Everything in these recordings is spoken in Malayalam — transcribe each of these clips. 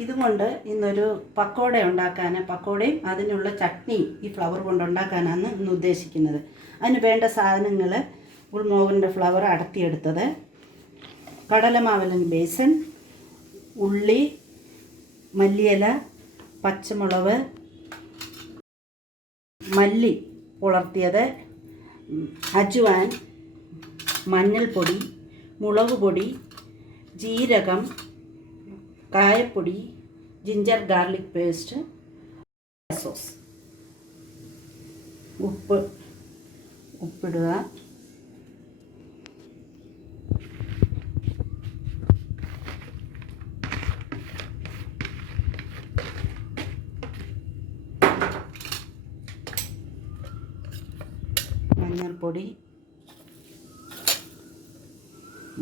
ഇതുകൊണ്ട് ഇന്നൊരു പക്കോട ഉണ്ടാക്കാൻ, പക്കോടയും അതിനുള്ള ചട്നി ഈ ഫ്ലവർ കൊണ്ട് ഉണ്ടാക്കാനാണ് ഇന്ന് ഉദ്ദേശിക്കുന്നത്. അതിന് വേണ്ട സാധനങ്ങൾ: ഗുൾമോഹറിൻ്റെ ഫ്ലവർ അടത്തിയെടുത്തത്, കടലമാവലൻ ബേസൻ, ഉള്ളി, മല്ലിയില, പച്ചമുളക്, മല്ലി ഉലർത്തിയത്, അജ്വാൻ, മഞ്ഞൾപ്പൊടി, മുളക് പൊടി, ജീരകം, കായപ്പൊടി, ജിഞ്ചർ ഗാർലിക് പേസ്റ്റ്, സോസ്, ഉപ്പിടുക. മഞ്ഞൾപ്പൊടി,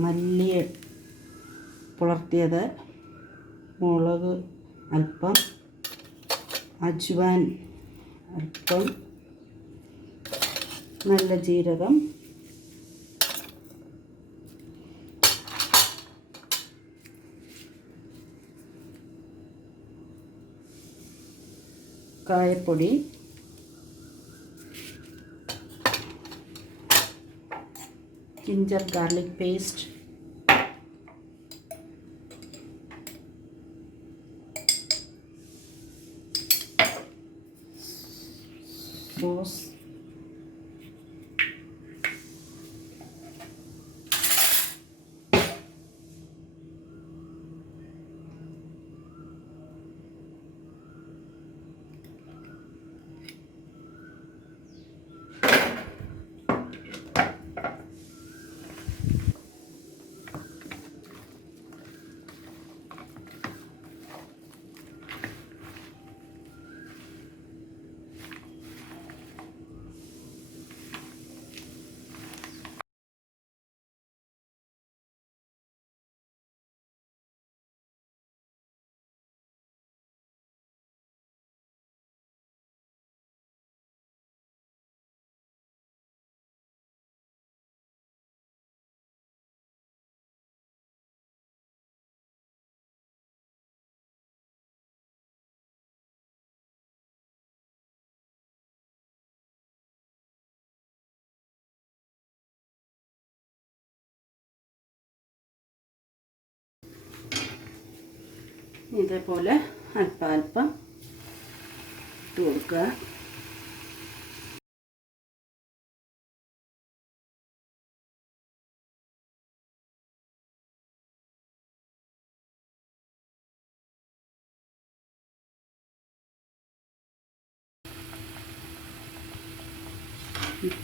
മല്ലി പുലർത്തിയത്, മുളക് അല്പം, അജ്വാൻ അല്പം, നല്ല ജീരകം, കായപ്പൊടി, ജിഞ്ചർ ഗാർലിക് പേസ്റ്റ്, സോസ്, ഇതേപോലെ അല്പം ഇട്ട് കൊടുക്കുക.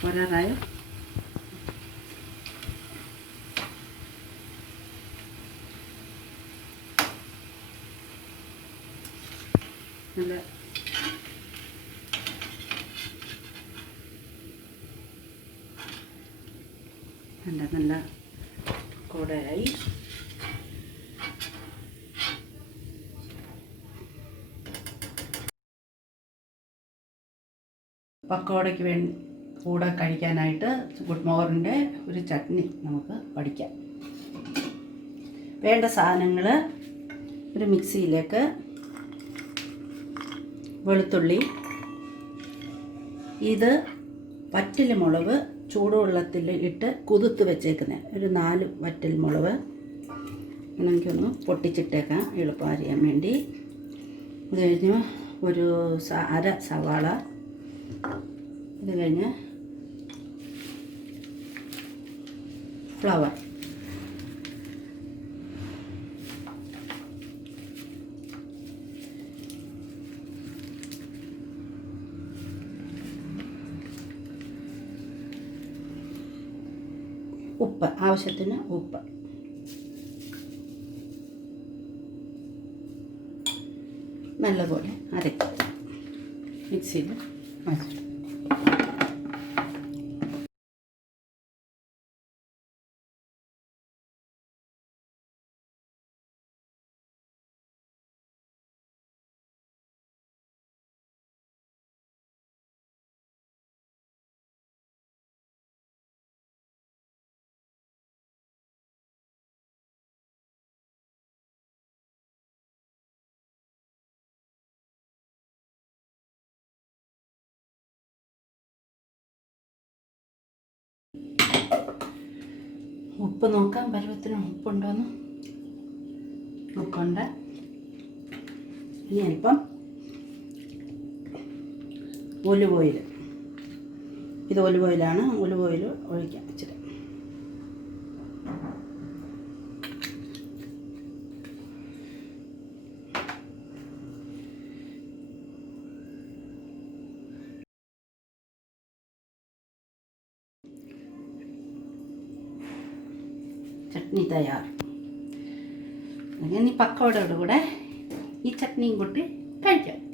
പൊരാറായ നല്ല നല്ല കൂടെയായി. പക്കോടയ്ക്ക് കൂടെ കഴിക്കാനായിട്ട് ഗുൾമോഹറിൻ്റെ ഒരു ചട്നി നമുക്ക് പഠിക്കാം. വേണ്ട സാധനങ്ങൾ: ഒരു മിക്സിയിലേക്ക് വെളുത്തുള്ളി, ഇത് വറ്റൽ മുളക് ചൂടുവെള്ളത്തിൽ ഇട്ട് കുതിർത്ത് വെച്ചേക്കുന്നത്, ഒരു 4 വറ്റൽ മുളക്. എനിക്കൊന്ന് പൊട്ടിച്ചിട്ടേക്കാം എളുപ്പം അറിയാൻ വേണ്ടി. ഇത് കഴിഞ്ഞ് ഒരു അര സവാള. ഇത് കഴിഞ്ഞ് ഫ്ലവർ, ഉപ്പ്, ആവശ്യത്തിന് ഉപ്പ്. നല്ലപോലെ അരയ്ക്കുക മിക്സിയിൽ മാറ്റി. ഉപ്പ് നോക്കാം, പരുവത്തിന് ഉപ്പുണ്ടോയെന്ന്. ഉപ്പുണ്ട്. ഇനി അല്പം ഒലിവ് ഓയിൽ. ഇത് ഒലിവ് ഓയിലാണ്. ഒലിവ് ഓയിൽ ഒഴിക്കാം ഇച്ചിരി. ചട്നി തയ്യാർ. അങ്ങനെ പക്കോടയുടെ കൂടെ ഈ ചട്നിയും കൂട്ടി കഴിക്കാം.